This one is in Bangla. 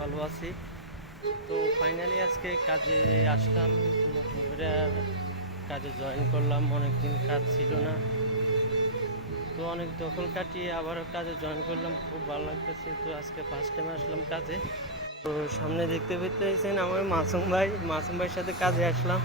ভালো আছি। তো ফাইনালি আজকে কাজে আসলাম, নতুন করে কাজে জয়েন করলাম। অনেকদিন কাজ ছিল না, তো অনেক দখল কাটিয়ে আবারও কাজে জয়েন করলাম। খুব ভালো লাগতেছে। তো আজকে ফার্স্ট টাইম আসলাম কাজে। তো সামনে দেখতে পেতেছেন আমার মাসুম ভাইয়ের সাথে কাজে আসলাম।